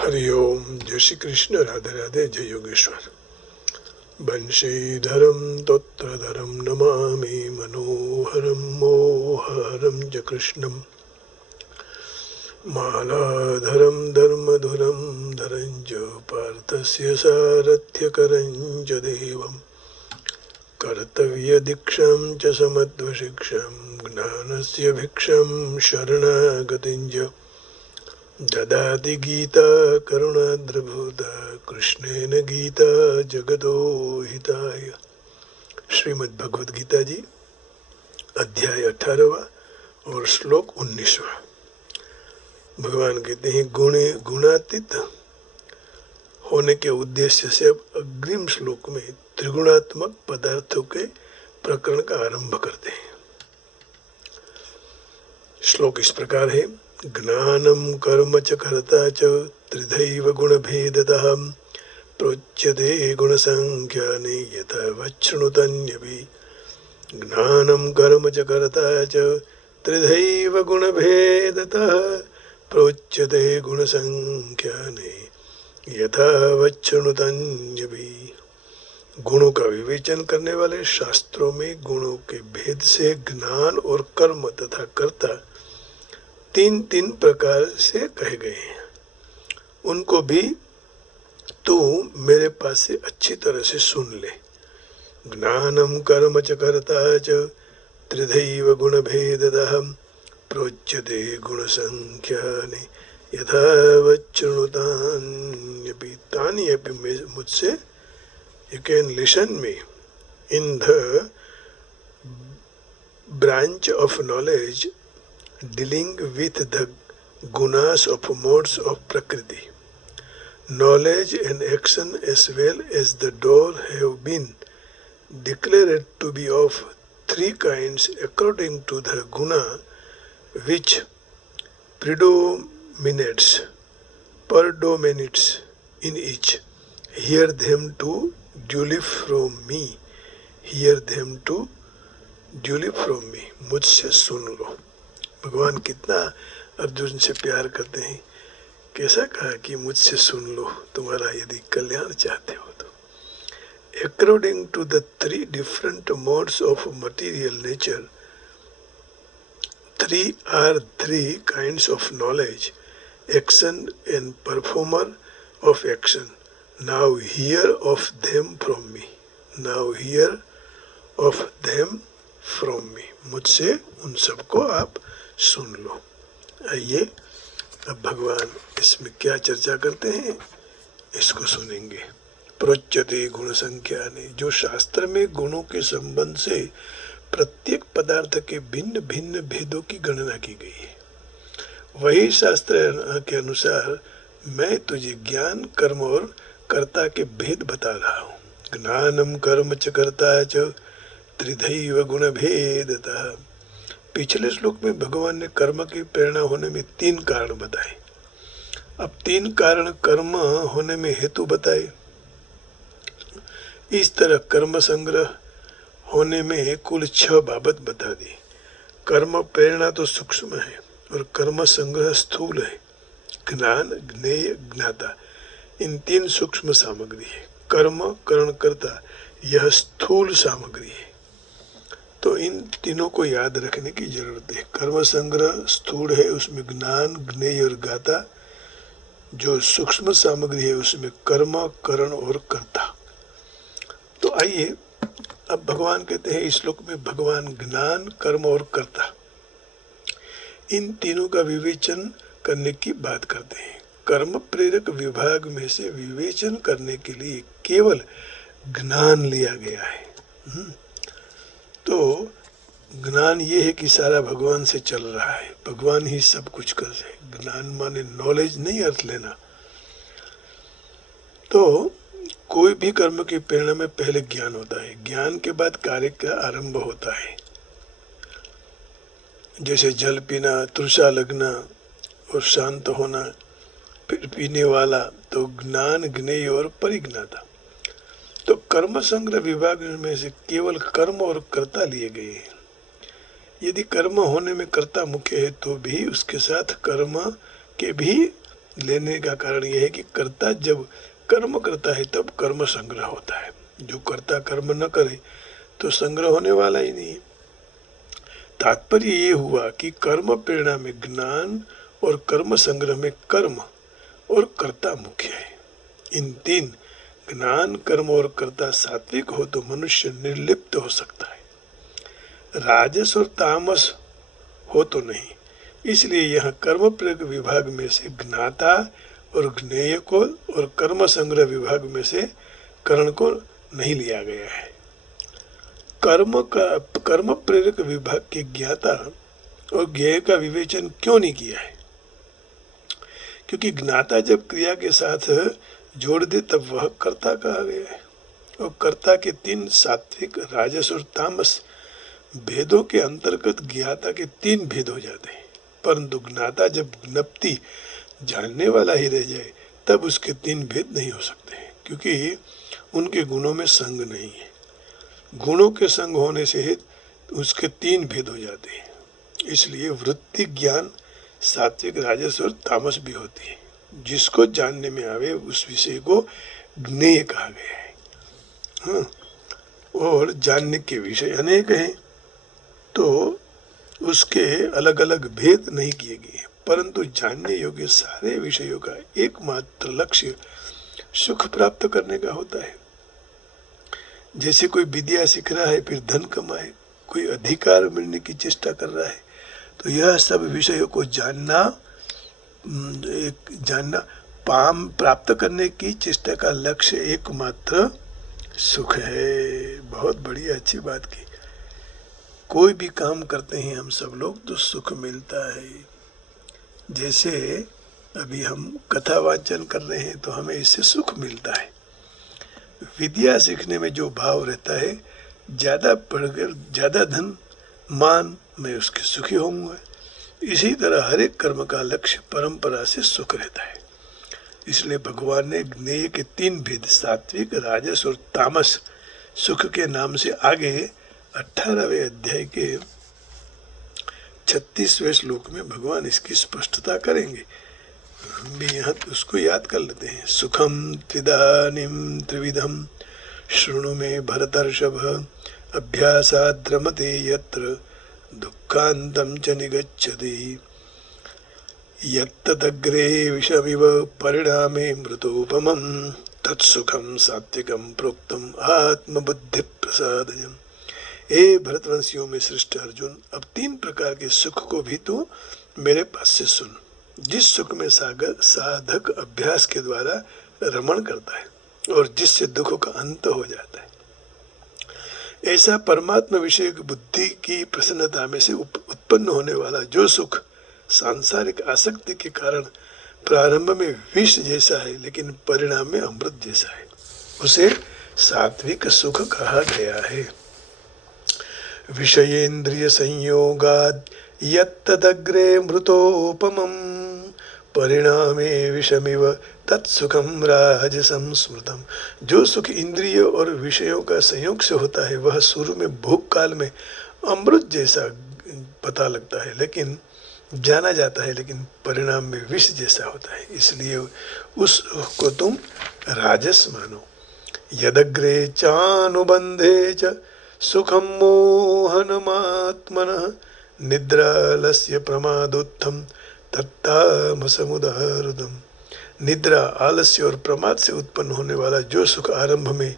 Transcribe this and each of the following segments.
हरिओम। जय श्री कृष्ण। राधे राधे। जय योगेश्वर। बंशीधरम तोत्रधरम नमामि मनोहरम मोहरम च कृष्णम मालाधरम धर्मधुरम धरं च पार्थस्य सारथ्यकरं च देवं कर्तव्यदीक्षां च समद्वशिक्षां ज्ञानस्य भिक्षां शरणागतिं च ददाति गीता करुणाद्रभूता कृष्णेन गीता जगतो हिताय। श्रीमद् भगवद गीता जी अध्याय 18वां और श्लोक 19वां। भगवान कहते हैं गुणातीत होने के उद्देश्य से अब अग्रिम श्लोक में त्रिगुणात्मक पदार्थों के प्रकरण का आरंभ करते हैं। श्लोक इस प्रकार है। ज्ञानम कर्म च कर्ता च त्रिधैव गुणभेदतः प्रोच्यते गुणसंख्याने यथा वच्छृणुतन्यपि। ज्ञानम कर्म च कर्ता च त्रिधैव गुणभेदतः प्रोच्यते गुणसंख्याने यथा वच्छृणुतन्यपि। गुणों का विवेचन करने वाले शास्त्रों में गुणों के भेद से ज्ञान और कर्म तथा कर्ता तीन तीन प्रकार से कहे गए हैं। उनको भी तू मेरे पास से अच्छी तरह से सुन ले। ज्ञानम कर्म च कर्ता च त्रिधैव गुण भेदतः प्रोच्यते गुण संख्यानि यथा वच्छृणुतान्यपि तानि अपि मुझसे। You can listen me in the branch of knowledge dealing with the gunas of modes of prakriti. Knowledge and action as well as the door have been declared to be of three kinds according to the guna which predominates in each. Hear them too duly from me. Hear them too duly from me. मुझसे सुन लो। भगवान कितना अर्जुन से प्यार करते हैं। कैसा कहा कि मुझसे सुन लो, तुम्हारा यदि कल्याण चाहते हो तो। According to the three different modes of material nature, three kinds of knowledge, action and performer of action. Now hear of them from me. Now hear of them from me. मुझसे उन सबको आप सुन लो। आइए अब भगवान इसमें क्या चर्चा करते हैं इसको सुनेंगे। प्रोच्यते गुण संख्या ने, जो शास्त्र में गुणों के संबंध से प्रत्येक पदार्थ के भिन्न भिन्न भेदों की गणना की गई है, वही शास्त्र के अनुसार मैं तुझे ज्ञान कर्म और कर्ता के भेद बता रहा हूँ। ज्ञानम कर्म च कर्ता च त्रिधैव गुण भेदतः। पिछले श्लोक में भगवान ने कर्म की प्रेरणा होने में तीन कारण बताए। अब तीन कारण कर्म होने में हेतु बताए। इस तरह कर्म संग्रह होने में कुल 6 बाबत बता दी। कर्म प्रेरणा तो सूक्ष्म है और कर्म संग्रह स्थूल है। ज्ञान ज्ञेय ज्ञाता इन तीन सूक्ष्म सामग्री है। कर्म करण कर्ता यह स्थूल सामग्री है। तो इन तीनों को याद रखने की जरूरत है। कर्म संग्रह स्थूल है, उसमें ज्ञान ज्ञेय और गाता। जो सूक्ष्म सामग्री है उसमें कर्म करण और कर्ता। तो आइए अब भगवान कहते हैं इस श्लोक में भगवान ज्ञान कर्म और कर्ता इन तीनों का विवेचन करने की बात करते हैं। कर्म प्रेरक विभाग में से विवेचन करने के लिए केवल ज्ञान लिया गया है। तो ज्ञान ये है कि सारा भगवान से चल रहा है, भगवान ही सब कुछ कर रहे। ज्ञान माने नॉलेज नहीं, अर्थ लेना। तो कोई भी कर्म की प्रेरणा में पहले ज्ञान होता है, ज्ञान के बाद कार्य का आरंभ होता है। जैसे जल पीना, तृषा लगना और शांत होना, फिर पीने वाला, तो ज्ञान ज्ञेय और परिज्ञाता। तो कर्म संग्रह विभाग में से केवल कर्म और कर्ता लिए गए हैं। यदि कर्म होने में कर्ता मुख्य है तो भी उसके साथ कर्म के भी लेने का कारण यह है कि कर्ता जब कर्म करता है तब कर्म संग्रह होता है। जो कर्ता कर्म न करे तो संग्रह होने वाला ही नहीं है। तात्पर्य ये हुआ कि कर्म प्रेरणा में ज्ञान और कर्म संग्रह में कर्म और कर्ता मुख्य है। इन तीन ज्ञान, कर्म और कर्ता सात्विक हो तो मनुष्य निर्लिप्त हो सकता है, राजस और तामस हो तो नहीं। इसलिए यहाँ कर्म प्रेरक विभाग में से ज्ञाता और ज्ञेय को और कर्म संग्रह विभाग में से करण को नहीं लिया गया है। कर्म प्रेरक विभाग के ज्ञाता और ज्ञेय का विवेचन क्यों नहीं किया है? क्योंकि ज्ञाता जब क्रिया के साथ जोड़ दे तब वह कर्ता कहा गया है। और कर्ता के तीन सात्विक, राजस और तामस भेदों के अंतर्गत ज्ञाता के तीन भेद हो जाते हैं। परंतु ज्ञाता जब ज्ञप्ति जानने वाला ही रह जाए तब उसके तीन भेद नहीं हो सकते हैं, क्योंकि उनके गुणों में संग नहीं है। गुणों के संग होने से उसके तीन भेद हो जाते हैं। इसलिए वृत्ति ज्ञान सात्विक, राजस और तामस भी होती है। जिसको जानने में आवे उस विषय को ज्ञेय कहा गया है। हाँ, और जानने के विषय अनेक हैं तो उसके अलग अलग भेद नहीं किए गए, परंतु जानने योग्य सारे विषयों का एकमात्र लक्ष्य सुख प्राप्त करने का होता है। जैसे कोई विद्या सीख रहा है फिर धन कमाए, कोई अधिकार मिलने की चेष्टा कर रहा है, तो यह सब विषयों को जानना प्राप्त करने की चेष्टा का लक्ष्य एकमात्र सुख है। बहुत बड़ी अच्छी बात की। कोई भी काम करते हैं हम सब लोग तो सुख मिलता है। जैसे अभी हम कथा वाचन कर रहे हैं तो हमें इससे सुख मिलता है। विद्या सीखने में जो भाव रहता है, ज़्यादा पढ़कर ज़्यादा धन मान, मैं उसके सुखी होऊंगा। इसी तरह हर एक कर्म का लक्ष्य परंपरा से सुख रहता है। इसलिए भगवान ने ज्ञेय के तीन भेद सात्विक, राजस और तामस सुख के नाम से आगे 18वें अध्याय के 36वें श्लोक में भगवान इसकी स्पष्टता करेंगे। हम भी यहाँ उसको याद कर लेते हैं। सुखम त्रिदानीम त्रिविधम शृणु में भरतर्षभ, अभ्यासाद् रमते यत्र दुःखान्तं च निगच्छति, यत्तदग्रे विषमिव परिणामे मृतोपमं, तत्सुखम सात्विकम प्रोक्तम आत्मबुद्धि प्रसादजम। हे भरतवंशियों में श्रेष्ठ अर्जुन, अब तीन प्रकार के सुख को भी तू मेरे पास से सुन, जिस सुख में साधक अभ्यास के द्वारा रमण करता है और जिससे दुखों का अंत हो जाता है। ऐसा परमात्मा विषय बुद्धि की प्रसन्नता में से उत्पन्न होने वाला जो सुख सांसारिक आसक्ति के कारण प्रारंभ में विष जैसा है लेकिन परिणाम में अमृत जैसा है, उसे सात्विक सुख कहा गया है। विषयेन्द्रिय संयोगाद यत्तदग्रे मृतोपमं, परिणामे विषमिव तत्सुखम राजसं स्मृतम। जो सुख इंद्रिय और विषयों का संयोग से होता है वह शुरू में भोग काल में अमृत जैसा पता लगता है, लेकिन जाना जाता है, लेकिन परिणाम में विष जैसा होता है। इसलिए उसको तुम राजस मानो। यदग्रे चानुबंधे च सुखम मोहनमात्मनः, निद्रालस्य प्रमादोत्थम तत्तामसमुदाहृतम्। निद्रा, आलस्य और प्रमाद से उत्पन्न होने वाला जो सुख आरंभ में,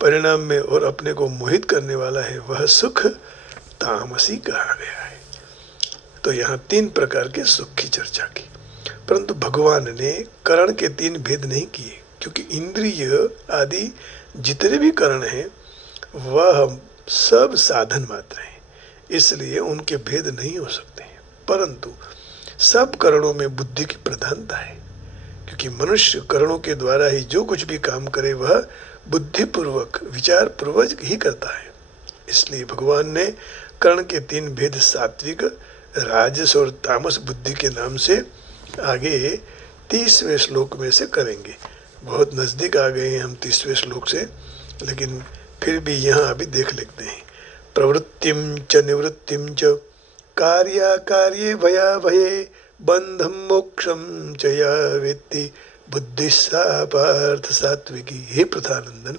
परिणाम में और अपने को मोहित करने वाला है वह सुख तामसी कहा गया है। तो यहाँ तीन प्रकार के सुख की चर्चा की, परंतु भगवान ने करण के तीन भेद नहीं किए, क्योंकि इंद्रिय आदि जितने भी करण हैं वह सब साधन मात्र हैं, इसलिए उनके भेद नहीं हो सकते हैं। परंतु सब करणों में बुद्धि की प्रधानता है, क्योंकि मनुष्य करणों के द्वारा ही जो कुछ भी काम करे वह बुद्धिपूर्वक, विचार पूर्वक ही करता है। इसलिए भगवान ने कर्ण के तीन भेद सात्विक, राजस और तामस बुद्धि के नाम से आगे 30वें श्लोक में से करेंगे। बहुत नज़दीक आ गए हैं हम 30वें श्लोक से, लेकिन फिर भी यहाँ अभी देख लेते हैं। प्रवृत्तिम च निवृत्तिम च कार्याकार्ये भयाभये बंधम मोक्षम च या वेत्ति बुद्धि सा पार्थ सात्विकी। हे प्रधानंदन,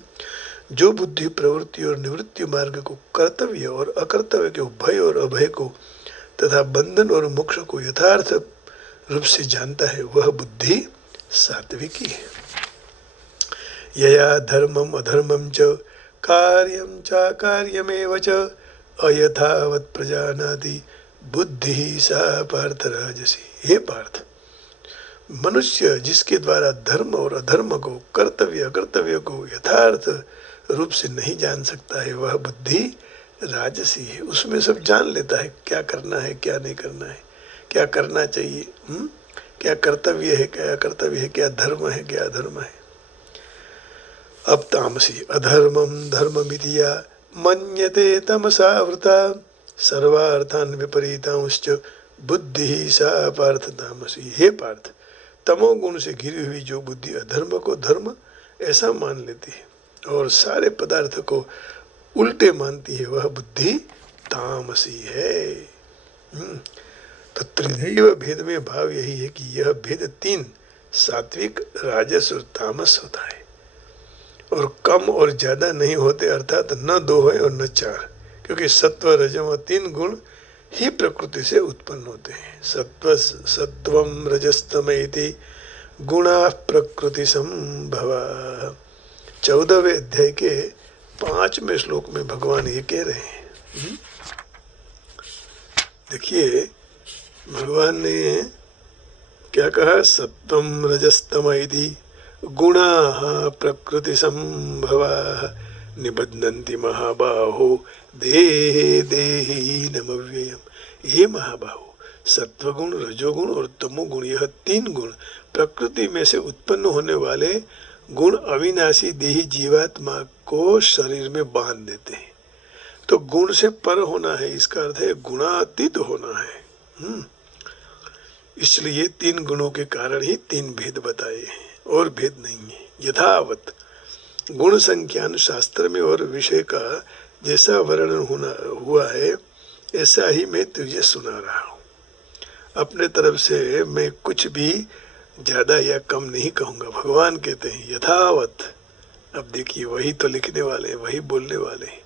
जो बुद्धि प्रवृत्ति और निवृत्ति मार्ग को, कर्तव्य और अकर्तव्य के, भय और अभय को तथा बंधन और मोक्ष को यथार्थ रूप से जानता है, वह बुद्धि सात्विकी है। यया धर्मम अधर्मम च कार्यम च कार्यमेव च अयथावत् प्रजानाति बुद्धि सा पार्थ राजसी। हे पार्थ, मनुष्य जिसके द्वारा धर्म और अधर्म को, कर्तव्य अकर्तव्य को यथार्थ रूप से नहीं जान सकता है, वह बुद्धि राजसी है। उसमें सब जान लेता है, क्या करना है क्या नहीं करना है, क्या करना चाहिए, क्या कर्तव्य है क्या अकर्तव्य है, क्या धर्म है क्या अधर्म है। अब तामसी अधर्मम धर्ममिति या मन्यते तमसावृता सर्वार्थान विपरीतांश्च बुद्धि सा पार्थ तामसी। हे पार्थ, तमोगुण से घिरी हुई जो बुद्धि अधर्म को धर्म ऐसा मान लेती है और सारे पदार्थ को उल्टे मानती है, वह बुद्धि तामसी है। तो त्रिदैव भेद में भाव यही है कि यह भेद तीन, सात्विक, राजस और तामस होता है, और कम और ज्यादा नहीं होते, अर्थात न दो है और न चार, क्योंकि सत्व रजम तीन गुण ही प्रकृति से उत्पन्न होते हैं। सत्वम रजस्तम इति गुणा प्रकृति संभवा। 14वें अध्याय के 5वें श्लोक में भगवान ये कह रहे हैं। देखिए भगवान ने क्या कहा, सत्वम रजस्तम इति गुणा प्रकृति संभवा निबध्नन्ति महाबाहो देहे देहीनमव्ययम्। हे महाबाहो, सत्वगुण, रजोगुण और तमोगुण, यह तीन गुण प्रकृति में से उत्पन्न होने वाले गुण अविनाशी देही जीवात्मा को शरीर में बांध देते हैं। तो गुण से पर होना है, इसका अर्थ है गुणातीत होना है। इसलिए तीन गुणों के कारण ही तीन भेद बताए हैं, और भेद नहीं है। यथावत गुण संख्यान शास्त्र में और विषय का जैसा वर्णन हुआ है, ऐसा ही मैं तुझे सुना रहा हूँ। अपने तरफ से मैं कुछ भी ज्यादा या कम नहीं कहूँगा। भगवान कहते हैं यथावत। अब देखिए, वही तो लिखने वाले हैं, वही बोलने वाले हैं,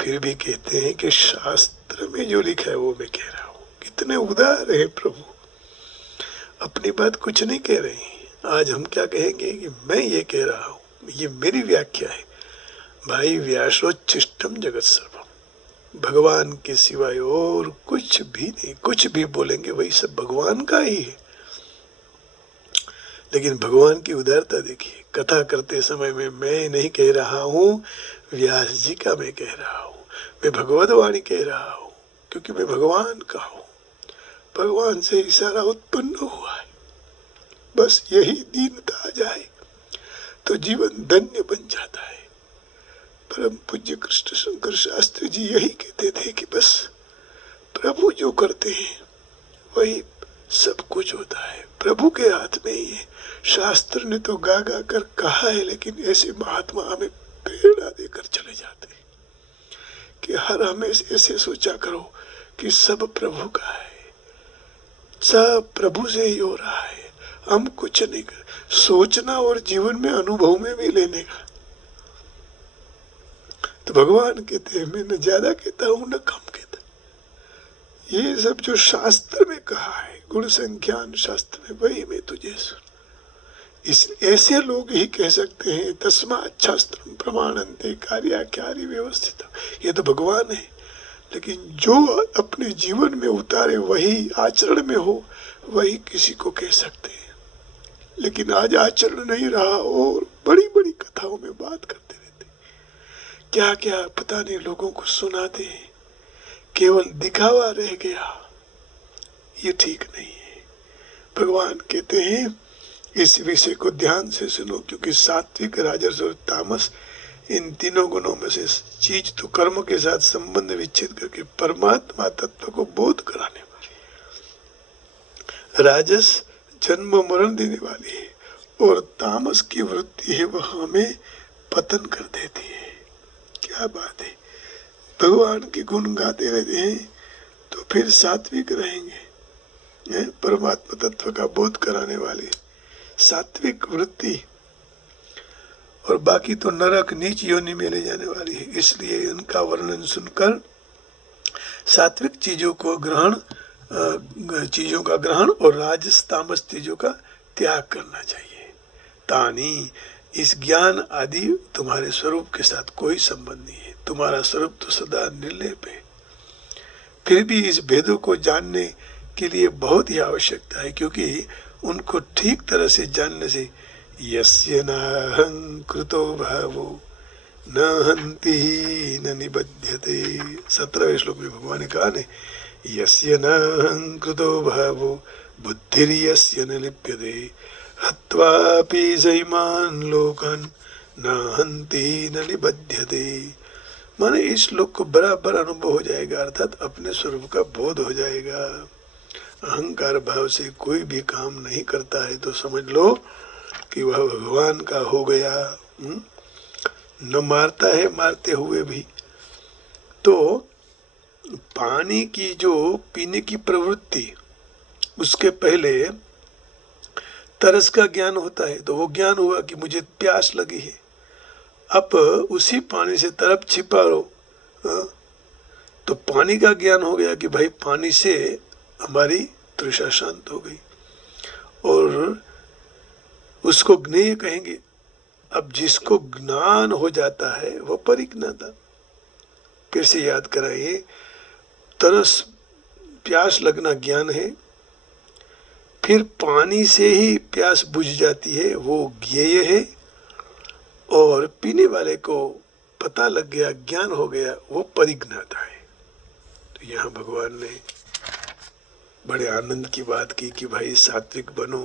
फिर भी कहते हैं कि शास्त्र में जो लिखा है वो मैं कह रहा हूँ। कितने उदार है प्रभु, अपनी बात कुछ नहीं कह रहे हैं। आज हम क्या कहेंगे कि मैं ये कह रहा हूँ, ये मेरी व्याख्या है। भाई व्यासोच्छिष्टम जगत सर्वम, भगवान के सिवाय और कुछ भी नहीं। कुछ भी बोलेंगे वही सब भगवान का ही है। लेकिन भगवान की उदारता देखिए, कथा करते समय में मैं नहीं कह रहा हूँ, व्यास जी का मैं कह रहा हूँ, मैं भगवत वाणी कह रहा हूँ, क्योंकि मैं भगवान का हूँ। भगवान से ही सारा उत्पन्न हुआ है। बस यही दीनता आ जाए तो जीवन धन्य बन जाता है। परम पूज्य कृष्ण शंकर शास्त्री जी यही कहते थे कि बस प्रभु जो करते हैं वही सब कुछ होता है, प्रभु के हाथ में ही है। शास्त्र ने तो गा गा कर कहा है, लेकिन ऐसे महात्मा हमें प्रेरणा देकर चले जाते हैं कि हर हमेशा ऐसे सोचा करो कि सब प्रभु का है, सब प्रभु से ही हो रहा है, हम कुछ नहीं कर। सोचना और जीवन में अनुभव में भी लेने का। तो भगवान कहते हैं मैं न ज्यादा कहता हूं न कम कहता। ये सब जो शास्त्र में कहा है, गुण संख्यान शास्त्र में, वही मैं तुझे सुन। इस ऐसे लोग ही कह सकते हैं तस्मात् शास्त्रम प्रमाणन्ते कार्याकार्य व्यवस्थित। ये तो भगवान है, लेकिन जो अपने जीवन में उतारे वही आचरण में हो, वही किसी को कह सकते हैं। लेकिन आज आचरण नहीं रहा और बड़ी बड़ी कथाओं में बात करते रहते, क्या क्या पता नहीं लोगों को सुनाते हैं, केवल दिखावा रह गया। ये ठीक नहीं है। भगवान कहते हैं इस विषय को ध्यान से सुनो, क्योंकि सात्विक, राजस और तामस, इन तीनों गुणों में से चीज तो कर्म के साथ संबंध विच्छेद करके परमात्मा तत्व को बोध कराने वाली, राजस जन्म मरण देने वाली है, और तामस की वृत्ति है वह हमें पतन कर देती है। क्या बात है। भगवान के गुण गाते रहते हैं तो फिर सात्विक रहेंगे, परमात्मा तत्व का बोध कराने वाली सात्विक वृत्ति, और बाकी तो नरक नीच योनि में ले जाने वाली है। इसलिए उनका वर्णन सुनकर सात्विक चीजों का ग्रहण और राजस तामस चीजों का त्याग करना चाहिए। तानी, इस ज्ञान आदि तुम्हारे स्वरूप के साथ कोई संबंध नहीं है, तुम्हारा स्वरूप तो सदा निर्लेप है। फिर भी इस भेदों को जानने के लिए बहुत ही आवश्यकता है, क्योंकि उनको ठीक तरह से जानने से यस्य नाहं कृतो भावो न हन्ति न निबध्यते, 17वें श्लोक में भगवान ने कहा ने, यस्य नाहं कृतो भावो बुद्धिर्यस्य न लिप्यते हत्वापि सैमान् लोकान् न हन्ति न निबध्यते। माने इस श्लोक को बराबर अनुभव हो जाएगा, अर्थात अपने स्वरूप का बोध हो जाएगा। अहंकार भाव से कोई भी काम नहीं करता है तो समझ लो कि वह भगवान का हो गया। न मारता है मारते हुए भी। तो पानी की जो पीने की प्रवृत्ति, उसके पहले तरस का ज्ञान होता है, तो वो ज्ञान हुआ कि मुझे प्यास लगी है। अब उसी पानी से तरफ छिपा रहो, तो पानी का ज्ञान हो गया कि भाई पानी से हमारी तृषा शांत हो गई, और उसको ज्ञेय कहेंगे। अब जिसको ज्ञान हो जाता है वो परिज्ञाता। फिर से याद कराइए, तरस प्यास लगना ज्ञान है, फिर पानी से ही प्यास बुझ जाती है वो ज्ञेय है, और पीने वाले को पता लग गया, ज्ञान हो गया, वो परिज्ञाता है। तो यहाँ भगवान ने बड़े आनंद की बात की कि भाई सात्विक बनो,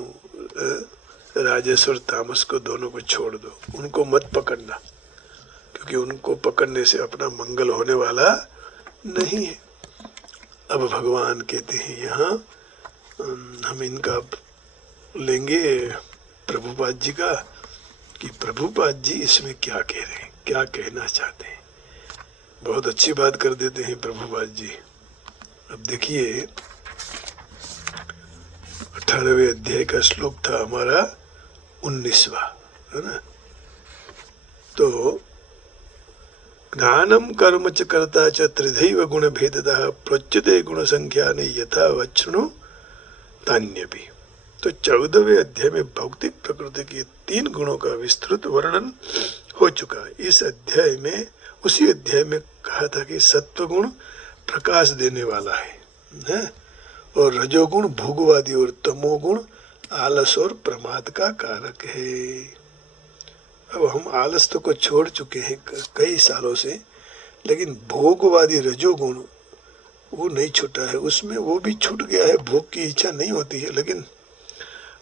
राजस और तामस को दोनों को छोड़ दो, उनको मत पकड़ना, क्योंकि उनको पकड़ने से अपना मंगल होने वाला नहीं है। अब भगवान कहते हैं यहाँ हम इनका लेंगे प्रभुपाद जी का, कि प्रभुपाद जी इसमें क्या कह रहे हैं, क्या कहना चाहते हैं। बहुत अच्छी बात कर देते हैं प्रभुपाद जी। अब देखिए 18वें अध्याय का श्लोक था हमारा 19वां, है ना। तो ज्ञानम कर्म च कर्ता च त्रिधैव गुण भेदतः प्रोच्यते गुण संख्या ने यथा वचनु तान्यपि। तो 14वें अध्याय में भौतिक प्रकृति के 3 गुणों का विस्तृत वर्णन हो चुका है। इस अध्याय में, उसी अध्याय में कहा था कि सत्वगुण प्रकाश देने वाला है, और रजोगुण भोगवादी और तमोगुण आलस और प्रमाद का कारक है। अब हम आलस तो को छोड़ चुके हैं कई सालों से, लेकिन भोगवादी रजोगुण वो नहीं छूटा है, उसमें वो भी छूट गया है, भोग की इच्छा नहीं होती है। लेकिन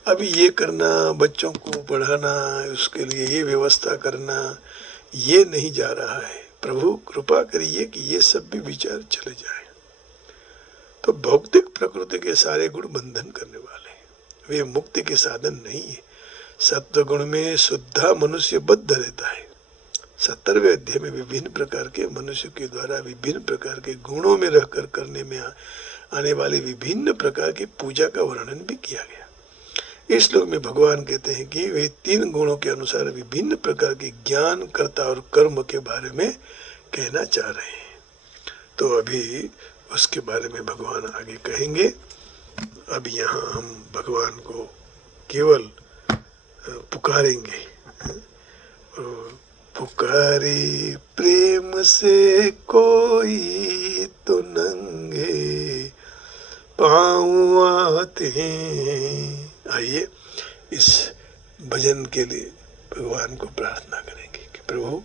अभी ये करना, बच्चों को पढ़ाना, उसके लिए ये व्यवस्था करना, ये नहीं जा रहा है। प्रभु कृपा करिए कि ये सब भी विचार चले जाए। तो भौतिक प्रकृति के सारे गुण बंधन करने वाले हैं, वे मुक्ति के साधन नहीं है। सत्व गुण में शुद्धा मनुष्य बद्ध रहता है। 17वें अध्याय में विभिन्न प्रकार के मनुष्य के द्वारा विभिन्न प्रकार के गुणों में रहकर करने में आने वाली विभिन्न प्रकार की पूजा का वर्णन भी किया गया। इस श्लोक में भगवान कहते हैं कि वे 3 गुणों के अनुसार विभिन्न प्रकार के ज्ञान, कर्ता और कर्म के बारे में कहना चाह रहे हैं। तो अभी उसके बारे में भगवान आगे कहेंगे। अब यहाँ हम भगवान को केवल पुकारेंगे। पुकारे प्रेम से कोई तो नंगे पाँव आते हैं। आइए इस भजन के लिए भगवान को प्रार्थना करेंगे कि प्रभु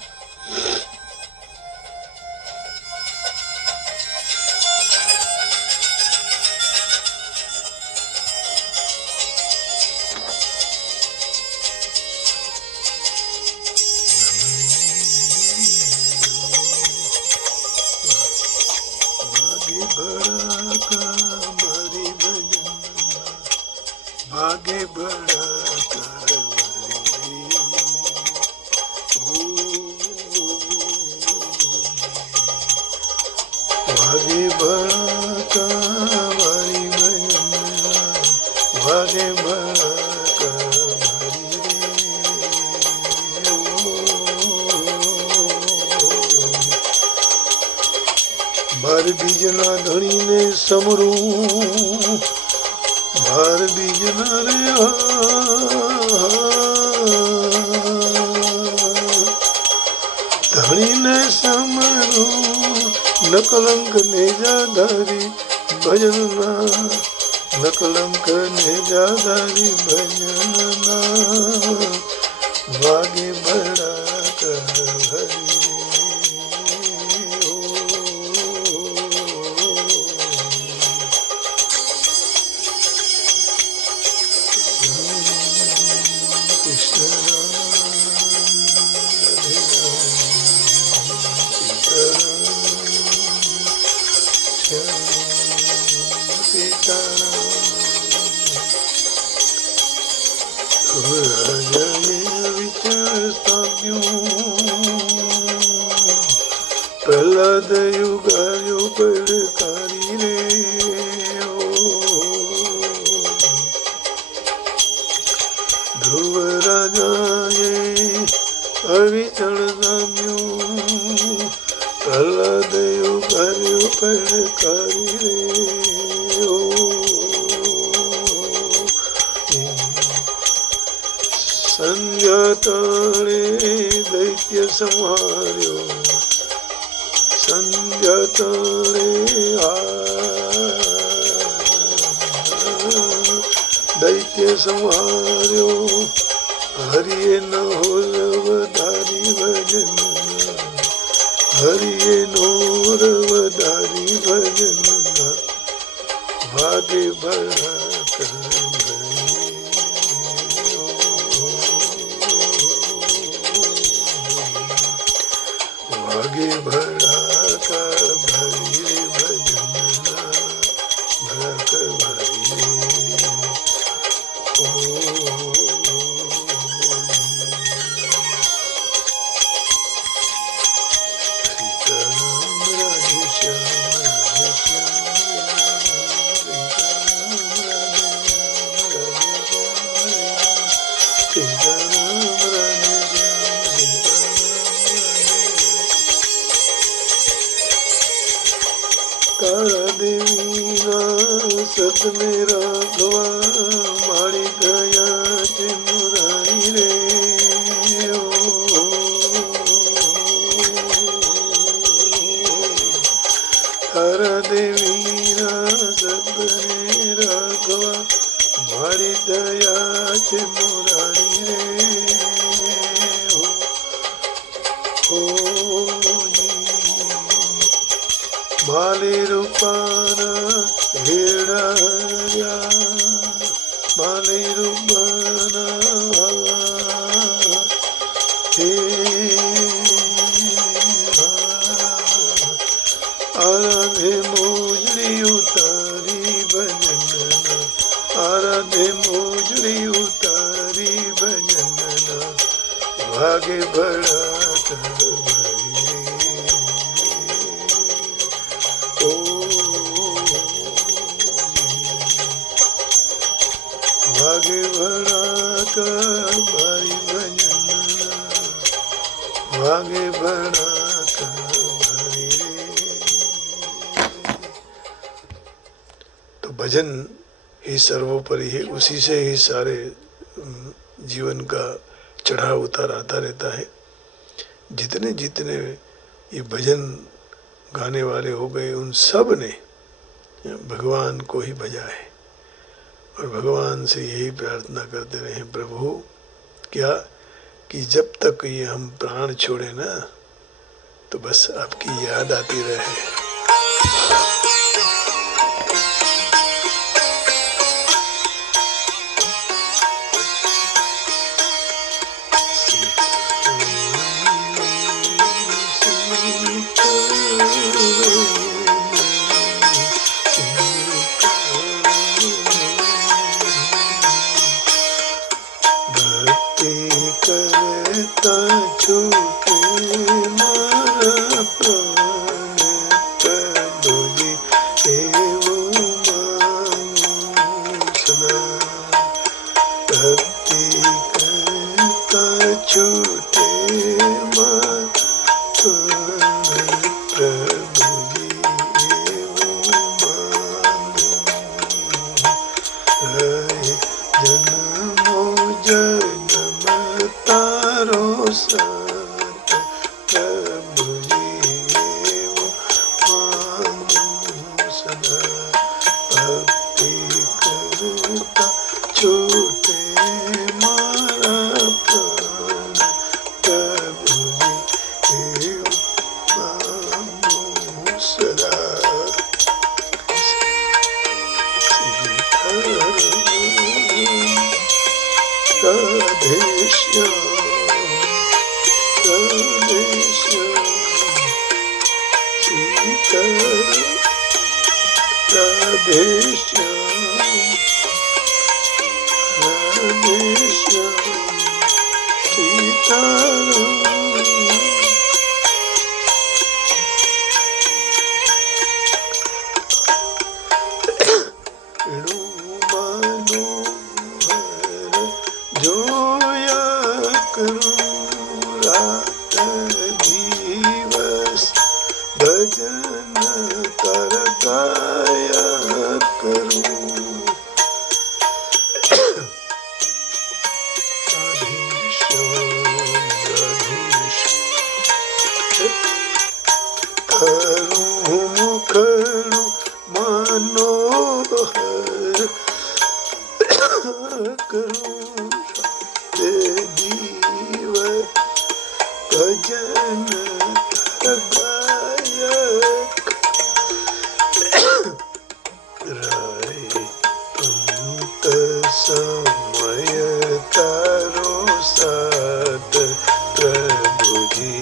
आगे बढ़ा आगे बढ़ा ભાર બીજના ધણીને સમરું, ભાર બીજના રે ધણીને સમરું, નકલંક નેજાધારી ભજનના, નકલંક નેજાધારી ભજનના, વાગે બડા કર પ્રહલાદ યુગાયો પડકારી રે, ધ્રુવ રાજાએ અવિચળ સામ્યું, પ્રહલાદ યુગાયો પડકારી રે, સંધ્યા તળે દૈત્ય સંહાર્યો, સંધ્યા તળે દૈત્ય સંહાર્યો, હરિએ નોર વધારી ભજન, હરિએ નોર વધારી ભજન, ભાગે ભળા ભાગે ભળા કા ભરી રે ભજનના, ભળા કર ભરી તારા દેવીના સતને રાઘવા મારી ગયા છે મુરારી રે, તારા દેવીના સતને રાઘવા મારી ગયા છે મુરારી રે, માલી રૂપાના હેડા હર્યા, માલી રૂપાના હે આરાધે મોજડી ઉતારી ભજનના, આરાધે મોજડી ઉતારી ભજનના, ભાગે ભળા કર ભાગે ભળા કર ભાઈ ભજનના, ભાગે ભળા કર ભાઈ રે। तो भजन ही सर्वोपरि है, उसी से ही सारे जीवन का चढ़ाव उतार आता रहता है। जितने जितने ये भजन गाने वाले हो गए उन सब ने भगवान को ही भजा है और भगवान से यही प्रार्थना करते रहे, प्रभु क्या कि जब तक ये हम प्राण छोड़े ना तो बस आपकी याद आती रहे। सत प्रभुजी एवं मांगू सदा भक्ति करता छूटे मारा प्राण प्रभुजी एवं मांगू सदा राधे श्याम सीता राधे श्याम सीताराम जोया करूं रात दिवस भजन तर गाया करूं करूं मनोहर करूं जीव भजन गायक राय पंत समय तारो साथ प्रभुजी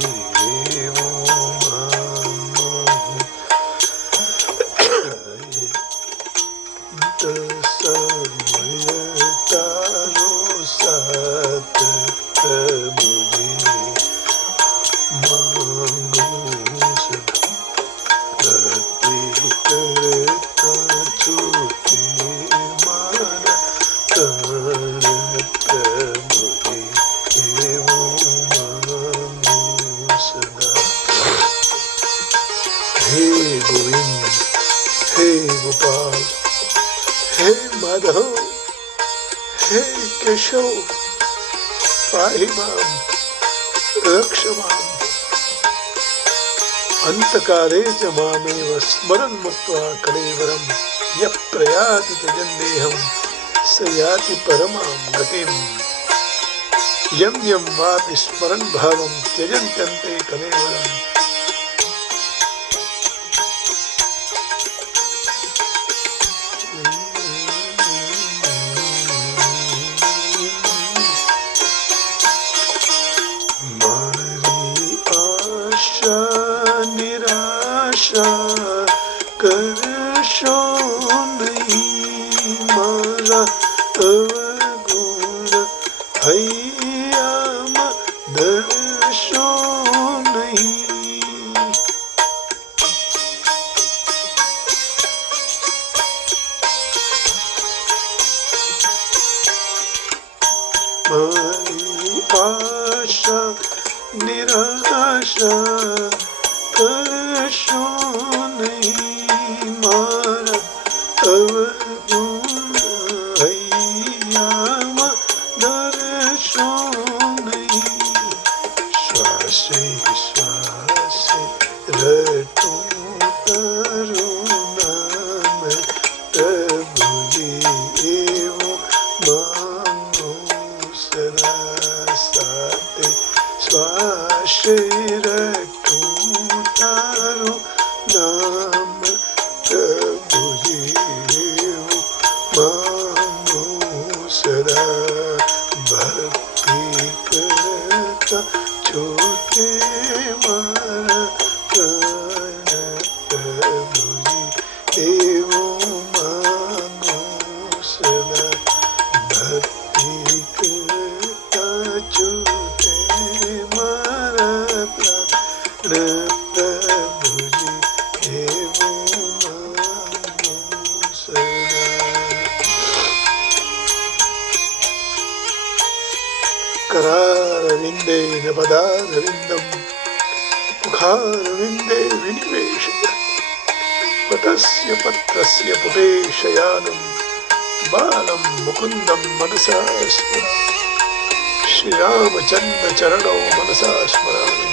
समय तारो साथ प्रभुजी मांगू सदा भक्ति करता छूटे मारा प्राण प्रभुजी एवं मांगू सदा हे गोविंद हे गोपाल हे माधव हे केशव पाहि मां रक्ष माम् अंतकाले च मामेव स्मरन् मुक्त्वा कलेवरं यः प्रयाति त्यजन् देहं स याति परमां गतिम् यं यं वापि स्मरन् भावं त्यजन्त्यन्ते कलेवरम् निराशा करशो नहीं मारा अवगुण हैयाम दर्शो नहीं मारी आशा निराशा करशो नहीं मारा अवगुण हैयाम दर्शो नहीं श्वासे श्वासे रटूं तारो नाम प्रभुजी एवं मांगू सदा साथे श्वासे रटूं तारो नाम प्रभुजी एवं मांगू सदा भक्ति करता छूटे मारा प्राण प्रभुजी एवं मांगू सदा भक्ति करता छूटे मारा प्राण प्रभुजी एवं मांगू सदा करारविन्दे न पदारविन्दं मुखारविन्दे विनिवेशय पतस्य पत्रस्य पुटे शयानं बालं मुकुन्दं मनसा स्मरामि श्री रामचंद्र चरणों मनसा स्मरामि।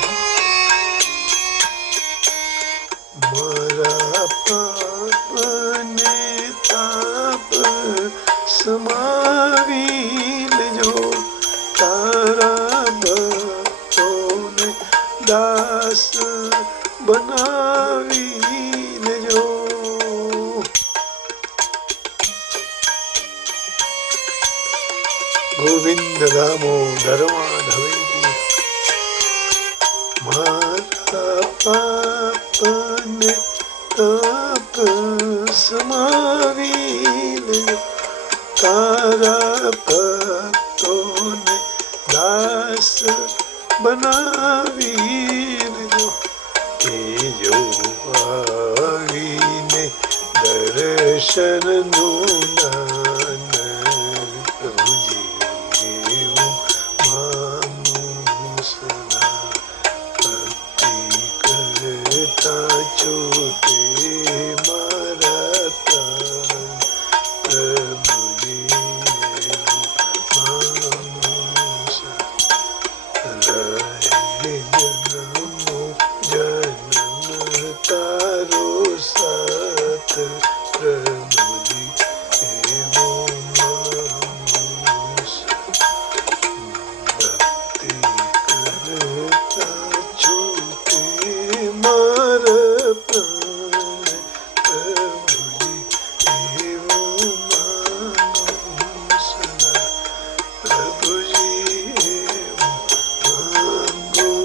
मारा पाप ने ताप समावी लेजो, तारा भक्तों ने दास बनावी लेजो। गोविंद दामोदर माधवेति। मारा पाप ने ताप समावी लेजो, तारा भक्तों ने दास बनावी लेजो। के जो आवीने दर्शन નું પ્રભુજી એવું માનું સદા, ભક્તિ કરતા ચોટે મારા પ્રાણ, પ્રભુજી એવું માનું સદા। રહે જન્મો જન્મ તારો સાથ, પ્રભુજી એવું માનું સદા। ભક્તિ કરતા છૂટે મારા પ્રાણ, પ્રભુજી એવું માનું સદા, પ્રભુજી એવું માનું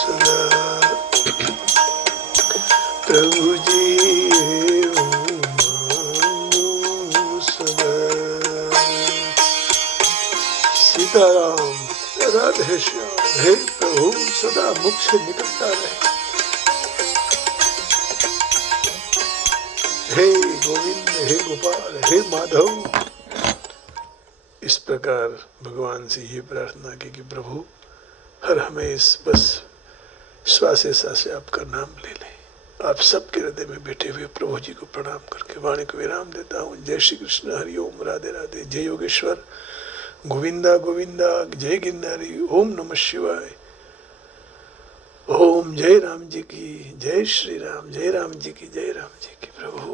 સદા, પ્રભુજી એવું માનું સદા। सीताराम राधे श्याम, हे प्रभु सदा मुख से निकलता रहे। हे गोविंद, हे गोपाल, हे माधव। इस प्रकार भगवान से ये प्रार्थना की कि प्रभु हर हमेश बस श्वासे श्वासे आपका नाम ले ले। आप सबके हृदय में बैठे हुए प्रभु जी को प्रणाम करके वाणी को विराम देता हूँ। जय श्री कृष्ण, हरि ओम, राधे राधे, जय योगेश्वर, गोविंदा गोविंदा, जय गिरनारी, ओम नमः शिवाय, ओम जय राम जी की, जय श्री राम, जय राम जी की, जय राम जी की। प्रभु